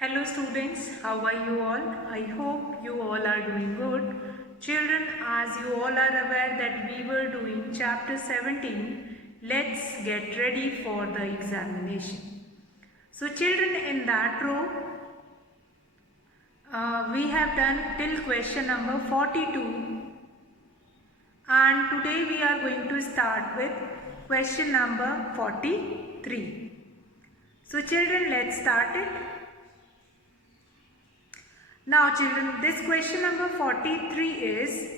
Hello students, how are you all? I hope you all are doing good. Children, as you all are aware that we were doing chapter 17, let's get ready for the examination. So children, in that row, we have done till question number 42 and today we are going to start with question number 43. So children, let's start it. Now children, this question number 43 is,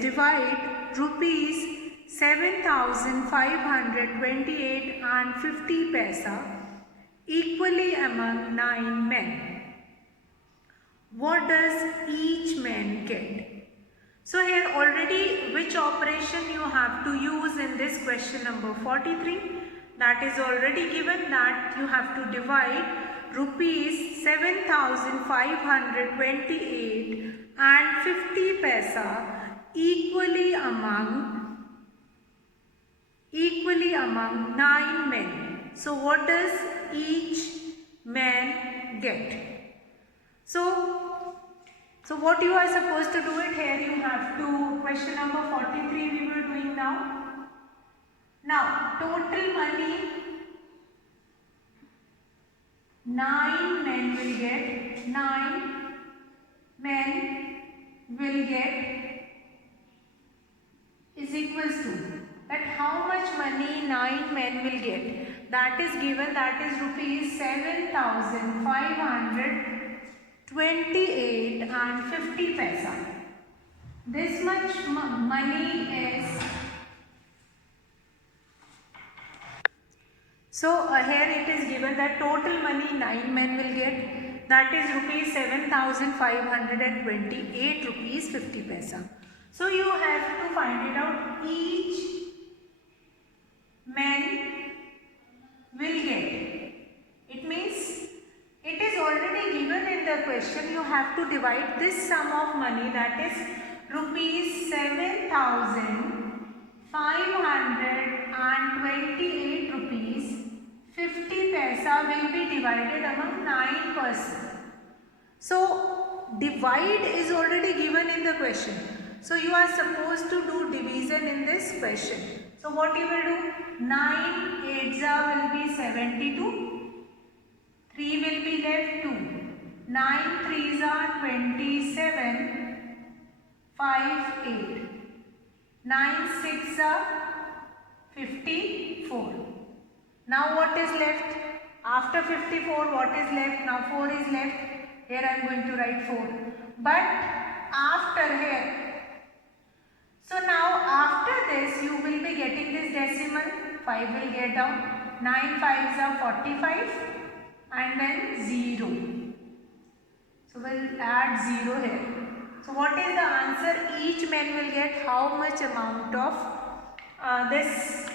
divide rupees 7,528 and 50 paisa equally among 9 men. What does each man get? So here already which operation you have to use in this question number 43? That is already given, that you have to divide rupees 7,528 and 50 paisa equally among 9 men. So what does each man get? So what you are supposed to do it here, you have to, question number 43 we were doing now. Now total money 9 men will get, is equals to, that how much money 9 men will get, that is given, that is rupees 7,528 and 50 paisa. This much money is, so here it is given that total money 9 men will get, that is rupees 7,528 rupees 50 paisa. So you have to find it out, each man will get. It means it is already given in the question, you have to divide this sum of money, that is rupees 7,528 rupees 50 paisa will be divided among 9 persons. So divide is already given in the question. So you are supposed to do division in this question. So what you will do? 9 8s will be 72. 3 will be left 2. 9 3s are 27. 5 8. 9 6 are 54. Now what is left? After 54 what is left? Now 4 is left. Here I am going to write 4. But after here. So now after this you will be getting this decimal. 5 will get down. 9 5s are 45 and then 0. So we'll add 0 here. So what is the answer? Each man will get how much amount of this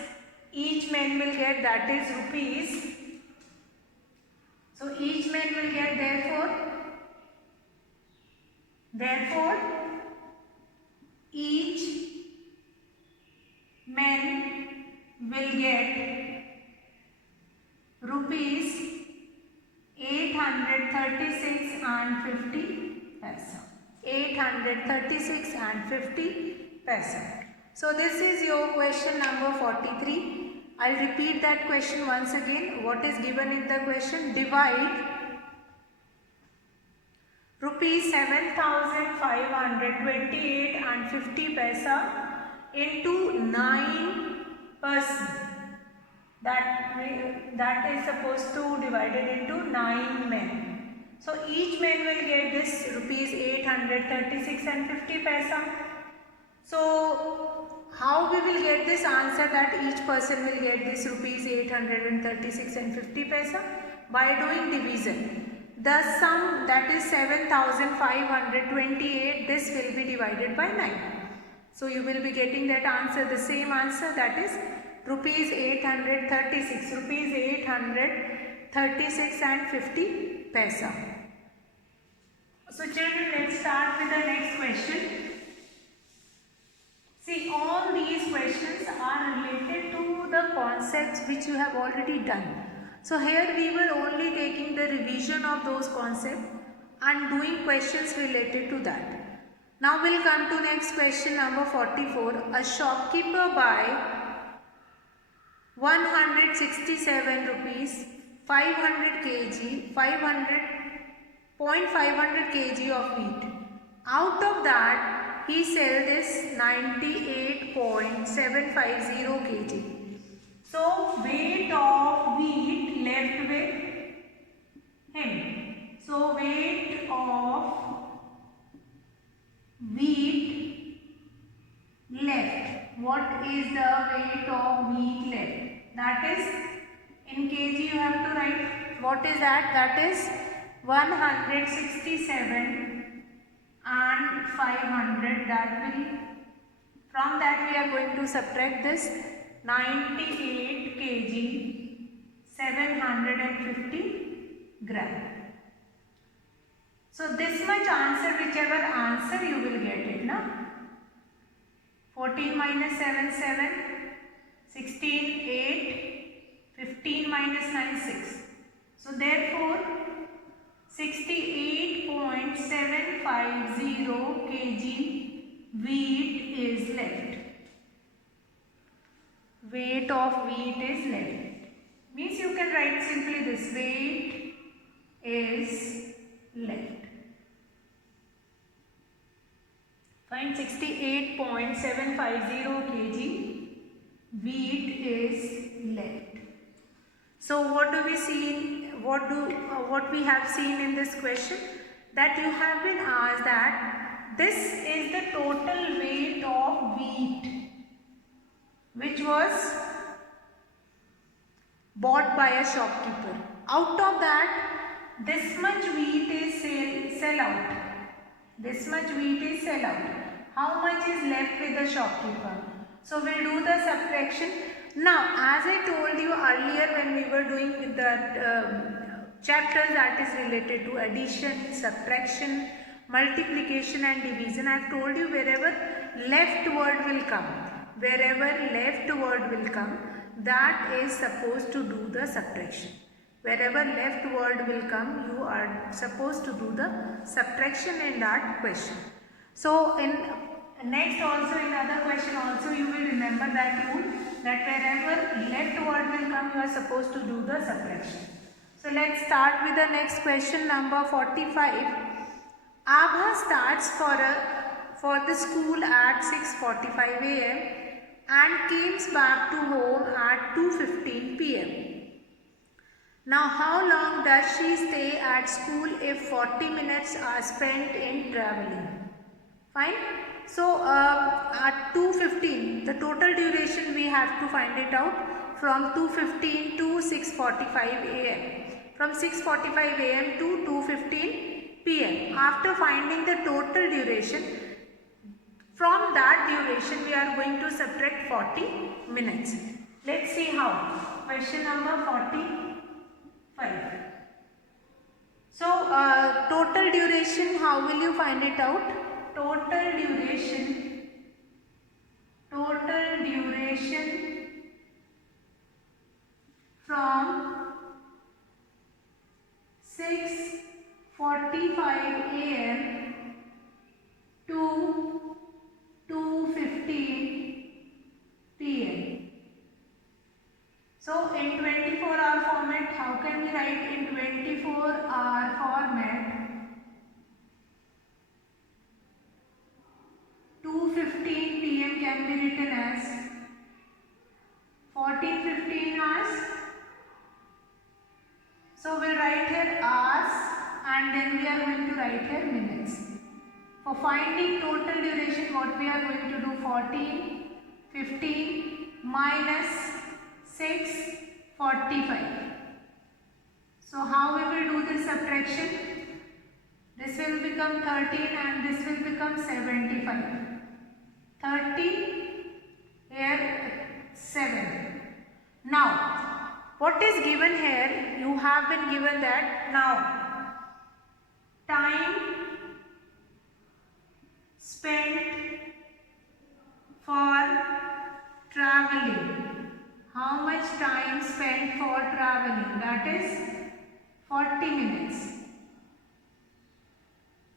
each man will get, that is rupees. So each man will get, therefore each man will get rupees 836 and 50 paisa. 836 and 50 paisa. So this is your question number 43. I'll repeat that question once again. What is given in the question? Divide rupees 7,528 and 50 paisa into 9 persons. That is supposed to divide it into 9 men. So each man will get this rupees 836 and 50 paisa. So how we will get this answer that each person will get this rupees 836 and 50 paisa? By doing division. The sum, that is 7,528, this will be divided by 9. So you will be getting that answer, the same answer, that is rupees 836, rupees 836 and 50 paisa. So children, let's start with the next question. See, all these questions are related to the concept concepts which you have already done. So here we were only taking the revision of those concepts and doing questions related to that. Now we'll come to next question number 44. A shopkeeper buy 167 rupees 500 kg 500 kg of wheat. Out of that he sell this 98.750 kg. So weight of wheat left with him. So weight of wheat left. What is the weight of wheat left? That is, in kg you have to write. What is that? That is 167 and 500. That will, from that we are going to subtract this 98 kg 750 gram. So this much answer, whichever answer you will get it, na? 14 minus 7, 7, 16, 8, 15 minus 9, 6. So therefore, 68.750 kg wheat is left. Weight of wheat is left. Means you can write simply this, weight is left. Find 68.750 kg wheat is left. So what do we see? What we have seen in this question? That you have been asked that this is the total weight of wheat which was bought by a shopkeeper. Out of that, this much wheat is sell out. This much wheat is sell out. How much is left with the shopkeeper? So we'll do the subtraction. Now, as I told you earlier when we were doing that chapters that is related to addition, subtraction, multiplication and division, I have told you wherever left word will come, that is supposed to do the subtraction. Wherever left word will come, you are supposed to do the subtraction in that question. So in next also, in other question also, you will remember that rule, that wherever left word will come, you are supposed to do the subtraction. So let's start with the next question number 45. Abha starts for the school at 6:45 a.m. and comes back to home at 2:15 p.m. Now, how long does she stay at school if 40 minutes are spent in traveling? Fine. So, at 2:15, the total duration we have to find it out from 2:15 to 6:45 a.m. From 6:45 a.m. to 2:15 p.m. After finding the total duration, from that duration we are going to subtract 40 minutes. Let's see how. Question number 45. So, total duration, how will you find it out? Total duration from 6:45 a.m. to 2:15 p.m. So in 24-hour format, how can we write in 24-hour format? 2:15 p.m. can be written as 14:15 hours. So we'll write here hours and then we are going to write here minutes. For finding total duration, what we are going to do? 14, 15 minus 6:45. So how we will do this subtraction? This will become 13 and this will become 75. 30 here 7. Now what is given here? You have been given that now time spent for traveling. how much time spent for traveling? That is 40 minutes.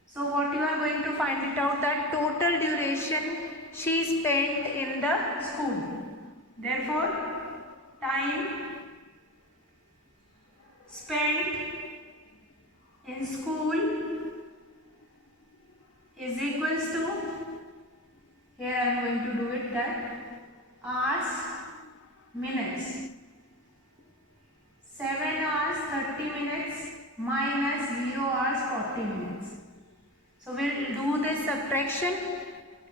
So what you are going to find it out, that total duration she spent in the school. Therefore, time spent in school is equals to, here I am going to do it, that hours minutes. 7 hours 30 minutes minus 0 hours 40 minutes. So we will do this subtraction.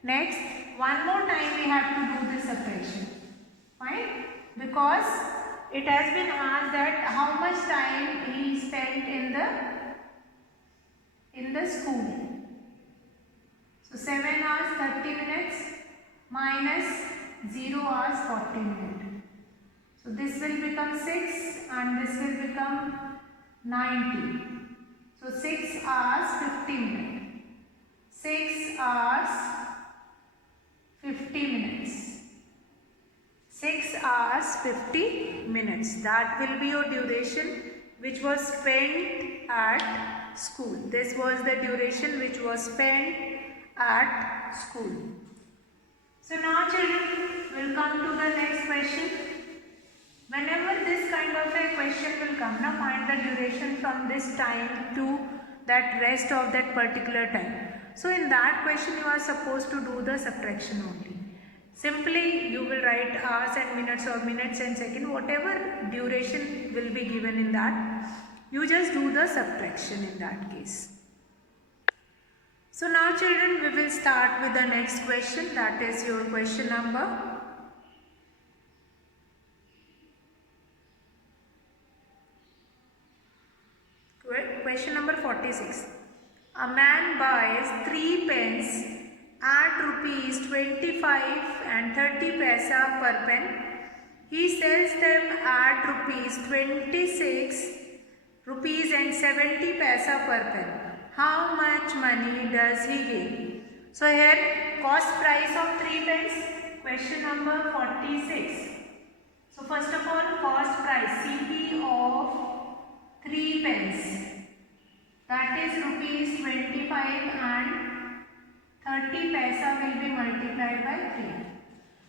Next, one more time we have to do this subtraction. Fine? Because it has been asked that how much time he spent in the school. So 7 hours 30 minutes minus 0 hours 40 minutes. So this will become 6 and this will become 90. So 6 hours 50 minutes. 6 hours 50 minutes. 6 hours 50 minutes. That will be your duration which was spent at school. This was the duration which was spent at school. So now children, we'll come to the next question. Whenever this kind of a question will come, now find the duration from this time to that rest of that particular time. So in that question you are supposed to do the subtraction only. Simply you will write hours and minutes or minutes and second, whatever duration will be given in that, you just do the subtraction in that case. So now children, we will start with the next question, that is your question number. Question number 46. A man buys 3 pens at rupees 25 and 30 paisa per pen. He sells them at rupees 26 rupees and 70 paisa per pen. How much money does he gain? So here cost price of 3 pens. Question number 46. So first of all, cost price CP of 3 pens. That is rupees 25 and 30 paisa will be multiplied by 3.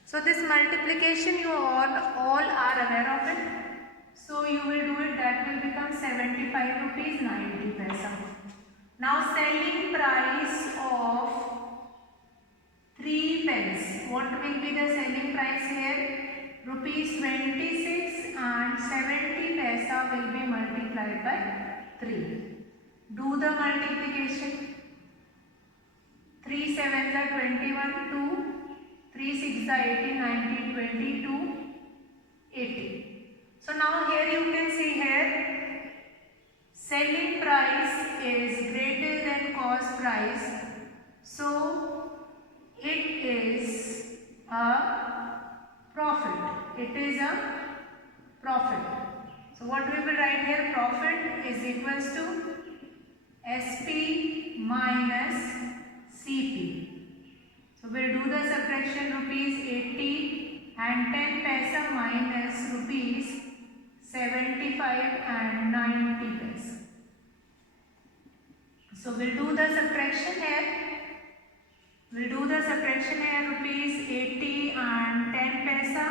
So this multiplication you all are aware of it. So you will do it, that will become 75 rupees 90 paisa. Now selling price of 3 pens. What will be the selling price here? Rupees 26 and 70 paisa will be multiplied by 3. Do the multiplication. 3 7s are 21, 2, 3 6 are 18, 19, 22, 80. So now here you can see here, selling price is greater than cost price. So it is a profit. It is a profit. So what we will write here, profit is equals to SP minus CP. So we will do the subtraction, rupees 80 and 10 paisa minus rupees 75 and 90 paisa. So we will do the subtraction here. We will do the subtraction here, rupees 80 and 10 paisa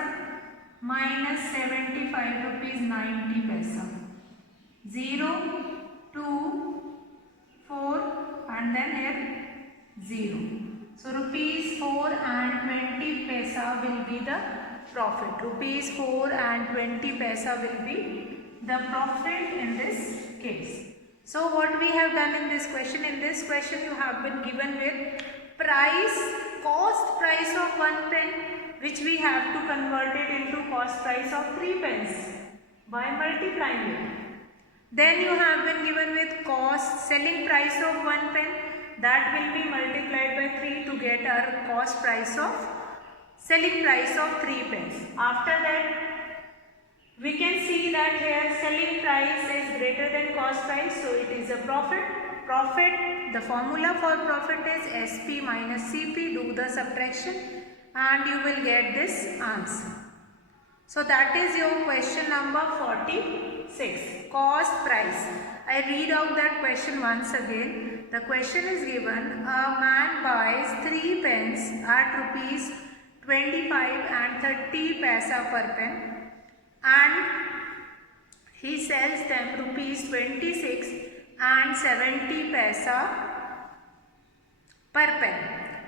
minus 75 rupees 90 paisa. 0, 2, 4 and then here 0. So rupees 4 and 20 paisa will be the profit. Rupees 4 and 20 paisa will be the profit in this case. So what we have done in this question, you have been given with cost price of 1 pen, which we have to convert it into cost price of 3 pens by multiplying it. Then you have been given with selling price of 1 pen, that will be multiplied by 3 to get our cost price of selling price of 3 pens. After that, we can see that here selling price is greater than cost price, so it is a profit. The formula for profit is SP minus CP. Do the subtraction and you will get this answer. So that is your question number 46. Cost price. I read out that question once again. The question is given, a man buys 3 pens at rupees 25 and 30 paisa per pen and he sells them rupees 26 and 70 paisa per pen.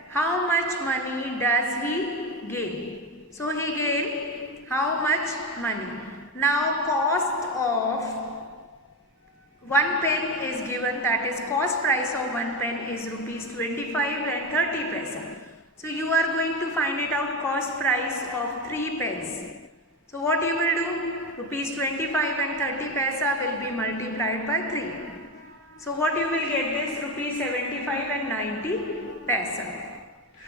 How much money does he gain? So he gain how much money? Now cost of 1 pen is given, that is cost price of 1 pen is rupees 25 and 30 paisa. So you are going to find it out cost price of 3 pens. So what you will do? Rupees 25 and 30 paisa will be multiplied by 3. So what you will get this? Rupees 75 and 90 paisa.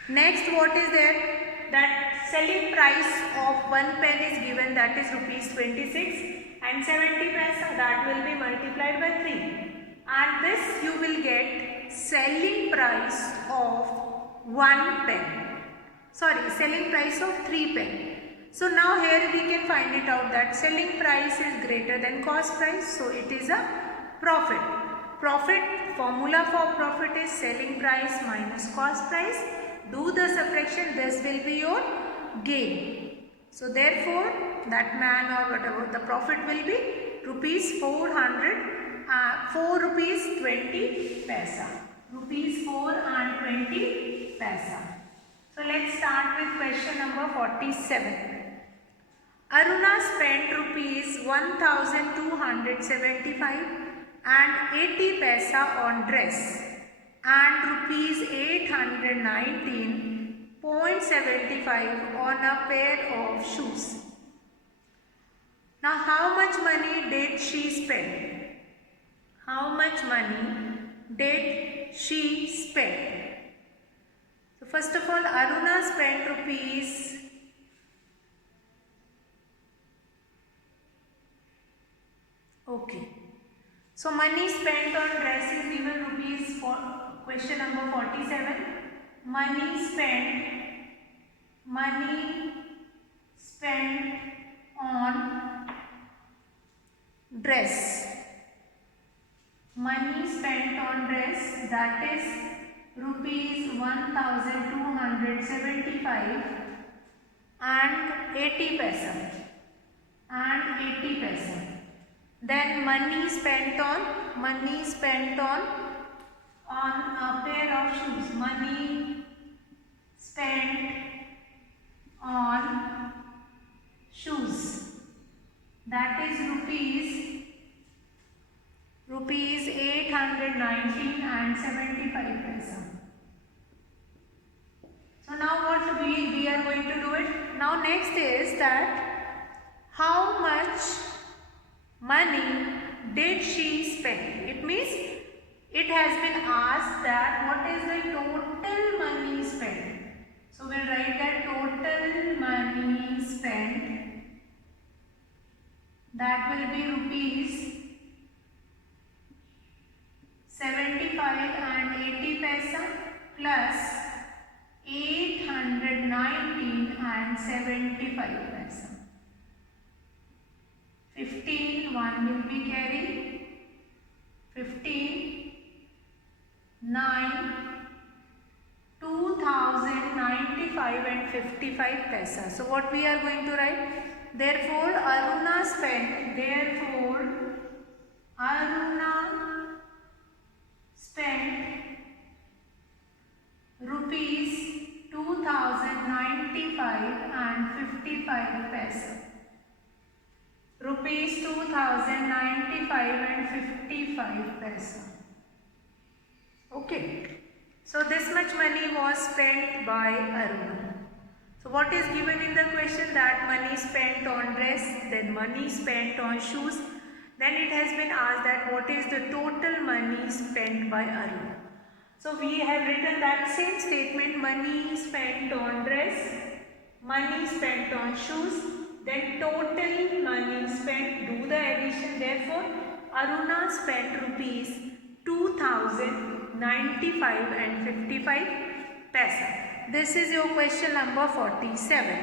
Next what is there? That selling price of 1 pen is given, that is rupees 26 and 70 paisa, that will be multiplied by 3. And this you will get selling price of 1 pen. Sorry, selling price of 3 pen. So now here we can find it out that selling price is greater than cost price. So it is a profit. Profit, formula for profit is selling price minus cost price. Do the subtraction, this will be your gain. So therefore that man or whatever, the profit will be rupees 4 rupees 20 paisa. Rupees 4 and 20 paisa. So let's start with question number 47. Aruna spent rupees 1275 and 80 paisa on dress and rupees 819.75 on a pair of shoes. Now how much money did she spend? How much money did she spend? So first of all, Aruna spent rupees So money spent on dress is given rupees for question number 47. Money spent on dress. Money spent on dress, that is rupees 1275 and 80 paisa. Then money spent on a pair of shoes. Money spent on shoes, that is rupees 819 and 75 paisa. So now what we are going to do it. Now next is that how much money did she spend? It means it has been asked that what is the total money spent. So we'll write that total money spent, that will be rupees 75 and 80 paisa plus 819 and 75 paisa. 15, 1 will be carried, 15, 9, 2095 and 55 paisa. So what we are going to write? Therefore Aruna spent rupees 2095 and 55 paisa. Rupees 2095 and 55 paisa. Okay. So this much money was spent by Aruna. So what is given in the question? That money spent on dress, then money spent on shoes. Then it has been asked that what is the total money spent by Aruna. So we have written that same statement, money spent on dress, money spent on shoes, then total money spent, do the addition. Therefore Aruna spent rupees 2095 and 55 paisa. This is your question number 47.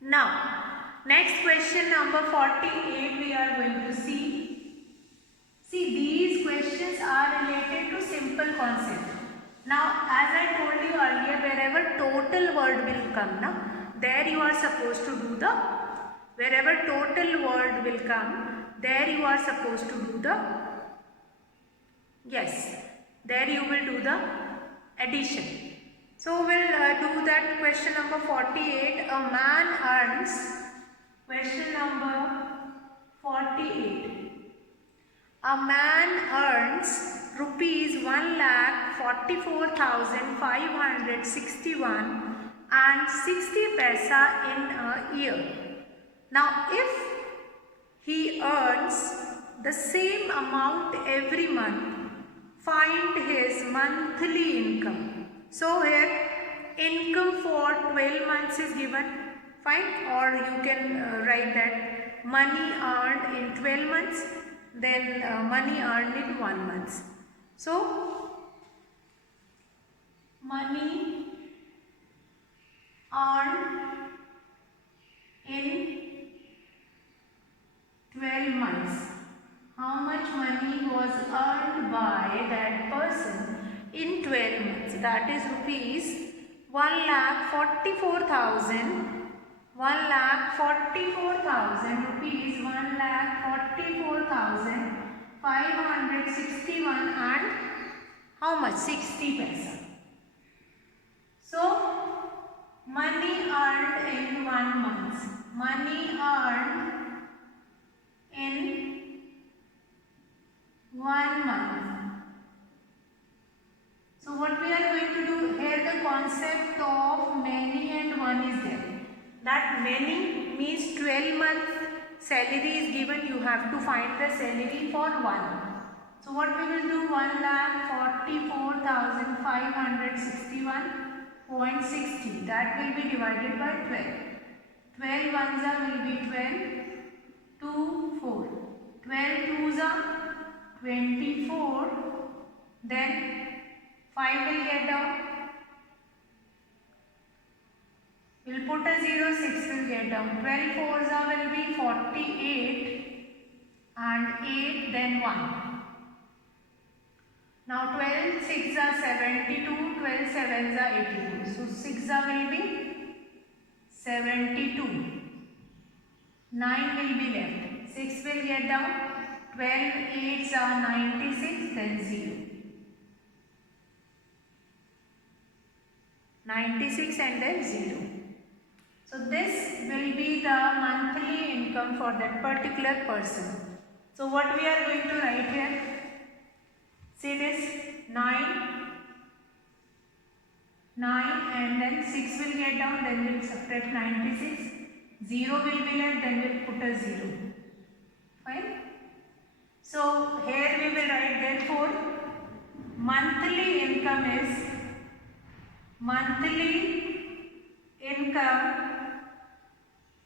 Now next question number 48 we are going to see. See, these questions are related to simple concept. Now, as I told you earlier, wherever total word will come, there you are supposed to do the, wherever total word will come, there you are supposed to do the, yes, there you will do the addition. So, we'll do that question number 48. A man earns, question number 48. A man earns rupees 1,44,561 and 60 paisa in a year. Now, if he earns the same amount every month, find his monthly income. So, here income for 12 months is given, fine, or you can write that money earned in 12 months. Then money earned in 1 month. So, money earned in 12 months. How much money was earned by that person in 12 months? That is rupees 1,44,000. 1,44,000 rupees, 1,44,561 and how much? 60 paisa. So, money earned in 1 month. Money earned in 1 month. So, what we are going to do here, the concept of many and one is there. That many means 12 months salary is given, you have to find the salary for 1. So, what we will do, 1,44,561.60, that will be divided by 12. 12 ones will be 12, 2, 4. 12 twos are 24, then 5 will get down. We'll put a 0, 6 will get down. 12 fours will be 48 and 8, then 1. Now 12 6 are 72, 12 7 are 82. So 6 will be 72. 9 will be left. 6 will get down. 12 8s are 96, then 0. 96 and then 0. So this will be the monthly income for that particular person. So what we are going to write here? See this, 9 and then 6 will get down, then we will subtract 96. 0 will be left, then we will put a 0. Fine. So here we will write, therefore monthly income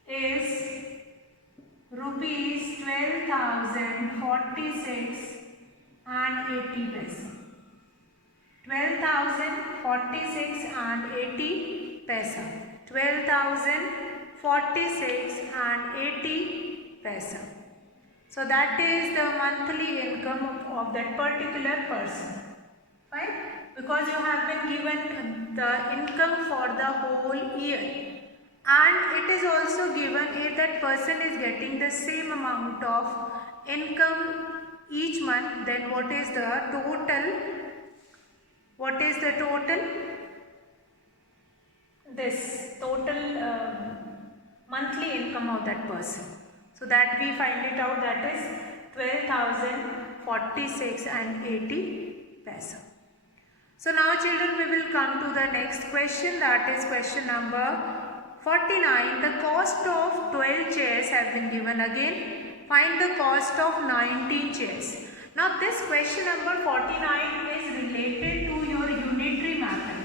is rupees 12,046 and 80 paisa. 12,046 and 80 paisa. 12,046 and 80 paisa. So that is the monthly income of that particular person. Fine? Because you have been given the income for the whole year. And it is also given if that person is getting the same amount of income each month, then what is the total? What is the total? This total monthly income of that person. So that we find it out, that is 12,046 and 80 paisa. So now children, we will come to the next question, that is question number 49. The cost of 12 chairs have been given again. Find the cost of 19 chairs. Now this question number 49 is related to your unitary method.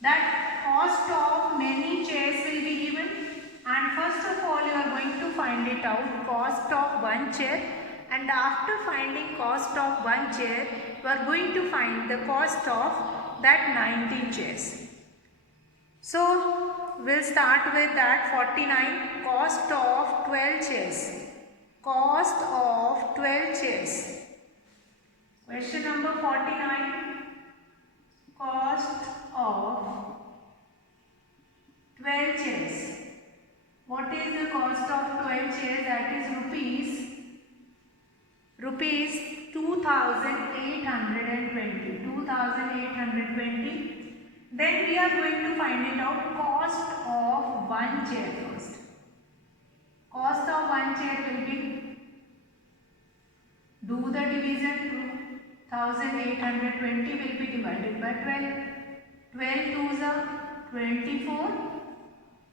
That cost of many chairs will be given, and first of all you are going to find it out, cost of one chair, and after finding cost of one chair you are going to find the cost of that 19 chairs. So we'll start with that. 49, cost of 12 chairs. Cost of 12 chairs. Question number 49, cost of 12 chairs. What is the cost of 12 chairs? That is rupees 2820. 2820. Then we are going to find it out cost of one chair first. Cost of one chair will be, do the division, 2820 will be divided by 12. 12 2s are 24.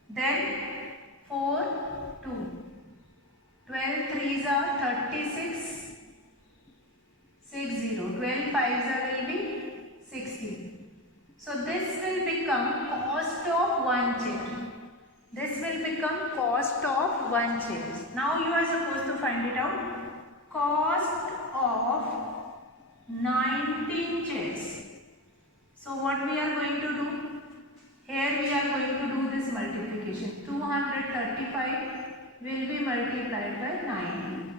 Then 4 2. 12 3s are 36. 60. 12 5s will be 60. So this will become cost of one chair. This will become cost of one chair. Now you are supposed to find it out. Cost of 19 chairs. So what we are going to do? Here we are going to do this multiplication. 235 will be multiplied by 90.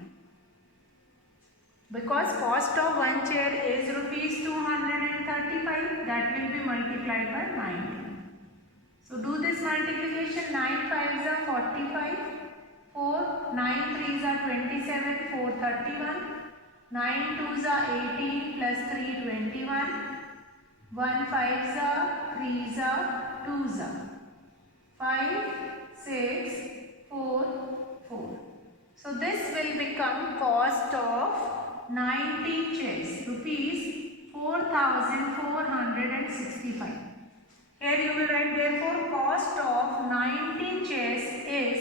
Because cost of one chair is rupees 235, that will be multiplied by 90. So do this multiplication. 9 5s are 45, 4, 9 3s are 27, 4 31, 9 2s are 18 plus 3 21, 1 5s are 3s are 2s are 5, 6, 4, 4. So this will become cost of 19 chairs, rupees 4465. Here you will write, therefore cost of 19 chairs is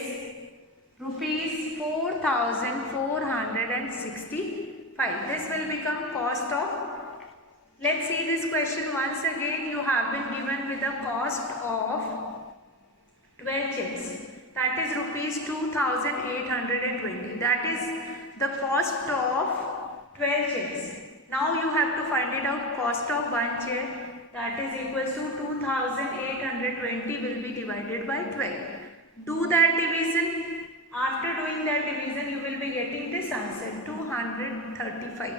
rupees 4465. This will become cost of. Let's see this question once again. You have been given with the cost of 12 chairs. That is rupees 2820. That is the cost of 12 chairs. Now you have to find it out. Cost of one chair, that is equals to 2820 will be divided by 12. Do that division. After doing that division, you will be getting this answer, 235.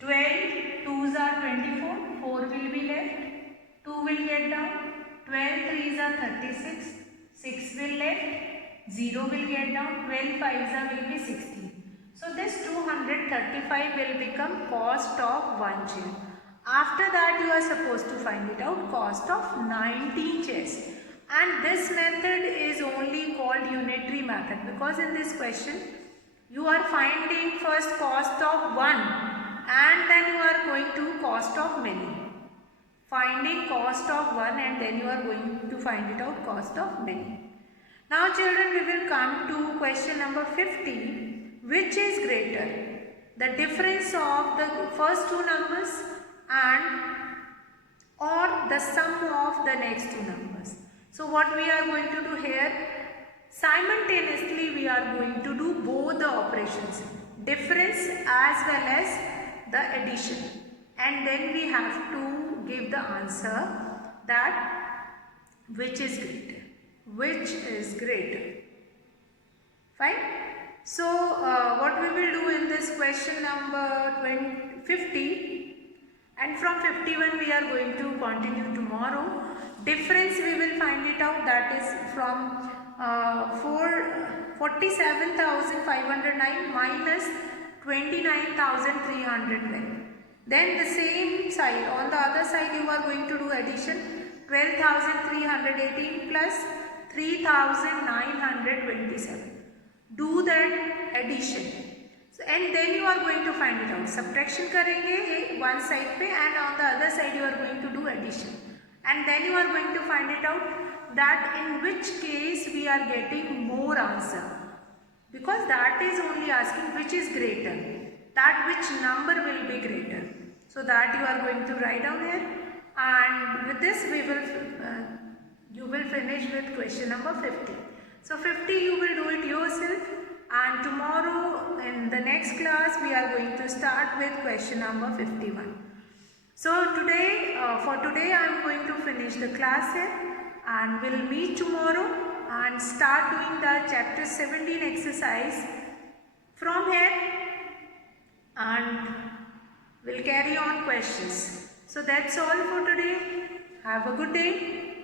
12 2s are 24, 4 will be left, 2 will get down, 12 3s are 36, 6 will left, 0 will get down, 12 5s are will be 60. So this 235 will become cost of one chair. After that you are supposed to find it out, cost of 19 chairs. And this method is only called unitary method, because in this question you are finding first cost of one and then you are going to cost of many. Finding cost of one and then you are going to find it out cost of many. Now children, we will come to question number 50. Which is greater? The difference of the first two numbers or the sum of the next two numbers. So what we are going to do here, simultaneously we are going to do both the operations, difference as well as the addition, and then we have to give the answer that which is greater. Which is greater? Fine. So what we will do in this question number 50, and from 51 we are going to continue tomorrow. Difference we will find it out, that is from 47,509 minus 29,312. Then the same side, on the other side you are going to do addition. 12,318 plus 3,927. Do that addition. So, and then you are going to find it out. Subtraction karenge one side pe, and on the other side you are going to do addition. And then you are going to find it out that in which case we are getting more answer. Because that is only asking which is greater. That which number will be greater. So that you are going to write down here. And with this we will you will finish with question number 50. So 50 you will do it yourself, and tomorrow in the next class we are going to start with question number 51. So today, for today I am going to finish the class here, and we'll meet tomorrow and start doing the chapter 17 exercise from here, and we'll carry on questions. So that's all for today. Have a good day.